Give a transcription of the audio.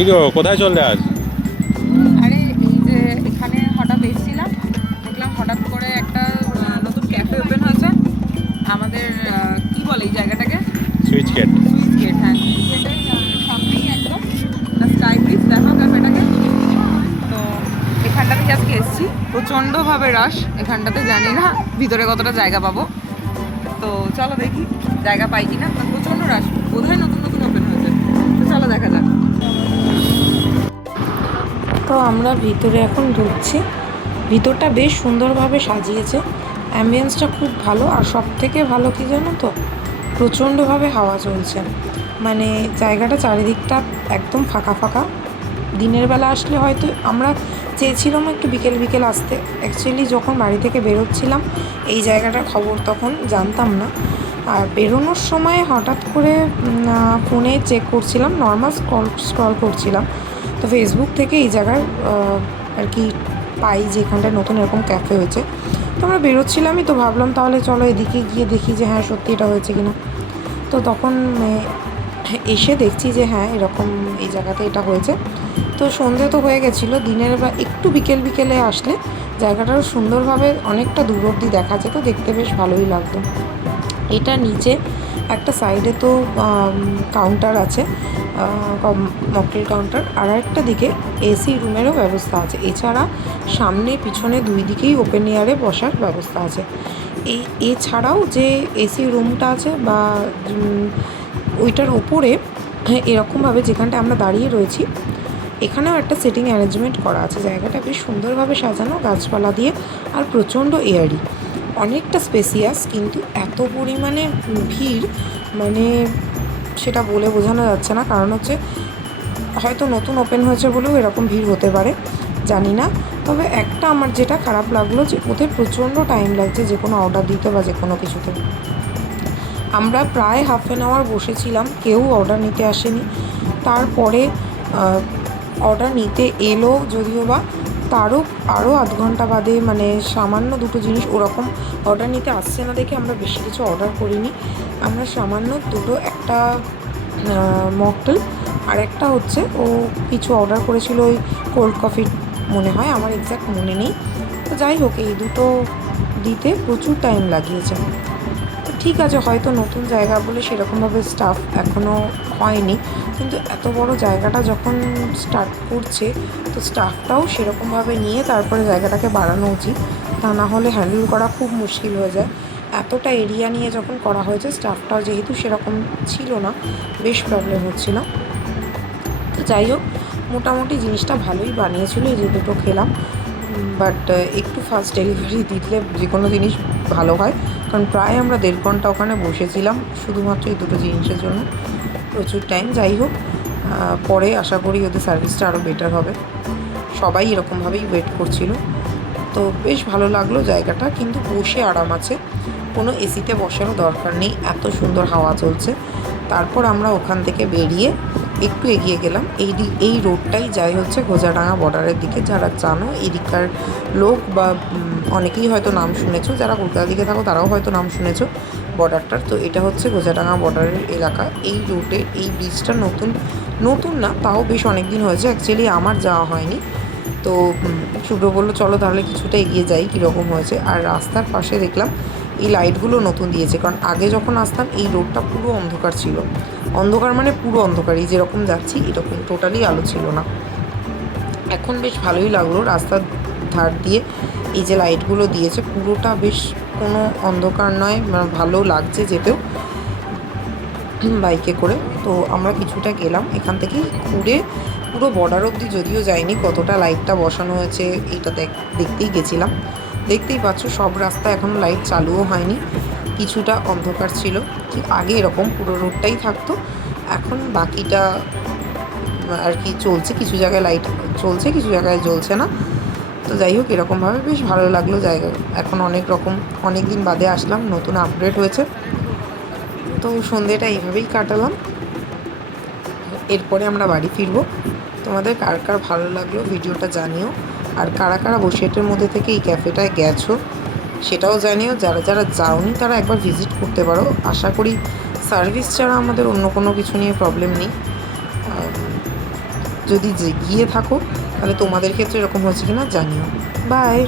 কি গো, কোথায় চললে আজ? আরে এই যে এখানে হঠাৎ এসেছিলাম, দেখলাম হঠাৎ করে একটা নতুন ক্যাফে ওপেন হয়েছে আমাদের কি বলে এই জায়গাটাকে? Switch gate. Switch gate. হ্যাঁ, সুইচ গেটের সামনেই একদম স্কাই ব্রিজ, দেখো ক্যাফেটাকে। তো এখানটাতে আজকে এসেছি, প্রচণ্ডভাবে রাশ এখানটাতে, জানি না ভিতরে কতটা জায়গা পাবো। তো চলো দেখি জায়গা পাই কিনা, প্রচণ্ড রাশ, বোধহয় নতুন নতুন ওপেন হয়েছে। তো চলো দেখা যাক। তো আমরা ভিতরে এখন ঢুকছি। ভিতরটা বেশ সুন্দরভাবে সাজিয়েছে, অ্যাম্বিয়েন্সটা খুব ভালো। আর সব থেকে ভালো কি জানো তো, প্রচণ্ডভাবে হাওয়া চলছে। মানে জায়গাটা চারিদিকটা একদম ফাঁকা ফাঁকা। দিনের বেলা আসলে হয়তো আমরা চেয়েছিলাম একটু বিকেল বিকেল আসতে। অ্যাকচুয়ালি যখন বাড়ি থেকে বেরোচ্ছিলাম এই জায়গাটার খবর তখন জানতাম না। আর বেরোনোর সময় হঠাৎ করে ফোনে চেক করছিলাম, নর্মাল স্ক্রল করছিলাম, তো ফেসবুক থেকে এই জায়গার আর কি পাই যে এখানটায় নতুন এরকম ক্যাফে হয়েছে। তো আমরা বেরোচ্ছিলামই, তো ভাবলাম তাহলে চলো এদিকে গিয়ে দেখি যে হ্যাঁ সত্যি এটা হয়েছে কিনা। তো তখন এসে দেখছি যে হ্যাঁ এরকম এই জায়গাতে এটা হয়েছে। তো সন্ধে তো হয়ে গেছিলো, দিনের বা একটু বিকেল বিকেলে আসলে জায়গাটাও সুন্দরভাবে অনেকটা দূর অবধি দেখা যেত, দেখতে বেশ ভালোই লাগতো। এটা নিচে একটা সাইডে তো কাউন্টার আছে, মকটেল কাউন্টার, আর একটা দিকে এসি রুমেরও ব্যবস্থা আছে। এছাড়া সামনে পিছনে দুই দিকেই ওপেন এয়ারে বসার ব্যবস্থা আছে। এছাড়াও যে এসি রুমটা আছে বা ওইটার ওপরে এরকমভাবে যেখানটা আমরা দাঁড়িয়ে রয়েছি এখানেও একটা সিটিং অ্যারেঞ্জমেন্ট করা আছে। জায়গাটা বেশ সুন্দরভাবে সাজানো গাছপালা দিয়ে, আর প্রচণ্ড এয়ারি, অনেকটা স্পেসিয়াস। কিন্তু এত পরিমাণে ভিড়, মানে সেটা বলে বোঝানো যাচ্ছে না। কারণ হচ্ছে হয়তো নতুন ওপেন হয়েছে বলেও এরকম ভিড় হতে পারে, জানি না। তবে একটা আমার যেটা খারাপ লাগলো যে ওদের প্রচণ্ড টাইম লাগছে যে কোনো অর্ডার দিতে বা যে কোনো কিছুতে। আমরা প্রায় হাফ অ্যান আওয়ার বসেছিলাম, কেউ অর্ডার নিতে আসেনি। তারপরে অর্ডার নিতে এলো যদিও বা, তারও আরও আধ ঘন্টা বাদে, মানে সামান্য দুটো জিনিস ওরকম অর্ডার নিতে আসছে না দেখে আমরা বেশি কিছু অর্ডার করিনি। আমরা সামান্য দুটো, একটা মকটেল আর একটা হচ্ছে ও কিছু অর্ডার করেছিল ওই কোল্ড কফি মনে হয়, আমার এক্স্যাক্ট মনে নেই। তো যাই হোক, এই দুটো দিতে প্রচুর টাইম লাগিয়েছে। তো ঠিক আছে, হয়তো নতুন জায়গা বলে সেরকমভাবে স্টাফ এখনও হয়নি, কিন্তু এত বড় জায়গাটা যখন স্টার্ট করছে তো স্টাফটাও সেরকমভাবে নিয়ে তারপরে জায়গাটাকে বাড়ানো উচিত। তা না হলে হ্যান্ডেল করা খুব মুশকিল হয়ে যায়। এতটা এরিয়া নিয়ে যখন করা হয়েছে, স্টাফটাও যেহেতু সেরকম ছিল না, বেশ প্রবলেম হচ্ছিল। তো যাই হোক, মোটামুটি জিনিসটা ভালোই বানিয়েছিল, এই যে দুটো খেলাম। বাট একটু ফাস্ট ডেলিভারি দিলে যে কোনো জিনিস ভালো হয়, কারণ প্রায় আমরা 1.5 ঘন্টা ওখানে বসেছিলাম শুধুমাত্র এই দুটো জিনিসের জন্য, প্রচুর টাইম। যাই হোক, পরে আশা করি ওদের সার্ভিসটা আরও বেটার হবে। সবাই এরকমভাবেই ওয়েট করছিল। তো বেশ ভালো লাগলো জায়গাটা, কিন্তু বসে আরাম আছে, কোনো এসিতে বসারও দরকার নেই, এত সুন্দর হাওয়া চলছে। তারপর আমরা ওখান থেকে বেরিয়ে একটু এগিয়ে গেলাম। এই রোডটাই যাই হচ্ছে গোজাডাঙ্গা বর্ডারের দিকে। যারা জানো এদিককার লোক বা অনেকেই হয়তো নাম শুনেছো, যারা কলকাতার দিকে থাকো তারাও হয়তো নাম শুনেছো বর্ডারটার। তো এটা হচ্ছে গোজাডাঙ্গা বর্ডারের এলাকা। এই রোডে এই ব্রিজটা নতুন নতুন না, তাও বেশ অনেক দিন হয়েছে। অ্যাকচুয়ালি আমার যাওয়া হয়নি। তো শুভ্র বললো চলো তাহলে কিছুটা এগিয়ে যাই কীরকম হয়েছে। আর রাস্তার পাশে দেখলাম এই লাইটগুলো নতুন দিয়েছে, কারণ আগে যখন আসতাম এই রোডটা পুরো অন্ধকার ছিল। অন্ধকার মানে পুরো অন্ধকার, এই যেরকম যাচ্ছি এরকম টোটালি আলো ছিল না। এখন বেশ ভালোই লাগলো, রাস্তার ধার দিয়ে এই যে লাইটগুলো দিয়েছে পুরোটা বেশ কোনো অন্ধকার নয়, ভালো লাগছে যেতেও বাইকে করে। তো আমরা কিছুটা গেলাম, এখান থেকেই ঘুরে পুরো বর্ডার অবধি যদিও যাইনি, কতটা লাইটটা বসানো হয়েছে এটা দেখতেই গেছিলাম। দেখতেই পাচ্ছ সব রাস্তা এখনও লাইট চালুও হয়নি, কিছুটা অন্ধকার ছিল। ঠিক আগে এরকম পুরো রোডটাই থাকতো, এখন বাকিটা আর কি চলছে, কিছু জায়গায় লাইট চলছে কিছু জায়গায় জ্বলছে না। তো যাই হোক, এরকমভাবে বেশ ভালো লাগলো জায়গা। এখন অনেক দিন বাদে আসলাম, নতুন আপগ্রেড হয়েছে। তো সন্ধ্যেটা এইভাবেই কাটালাম, এরপরে আমরা বাড়ি ফিরবো। তোমাদের কার কার ভালো লাগলো ভিডিওটা জানিও, আর কারা কারা বসিরহাটের মধ্যে থেকে এই ক্যাফেটায় গেছো সেটাও জানিও। যারা যারা যাওনি তারা একবার ভিজিট করতে পারো। আশা করি সার্ভিস ছাড়া আমাদের অন্য কোনো কিছু নিয়ে প্রবলেম নেই। যদি গিয়ে থাকো তাহলে তোমাদের ক্ষেত্রে এরকম হচ্ছে কিনা জানিও। বাই।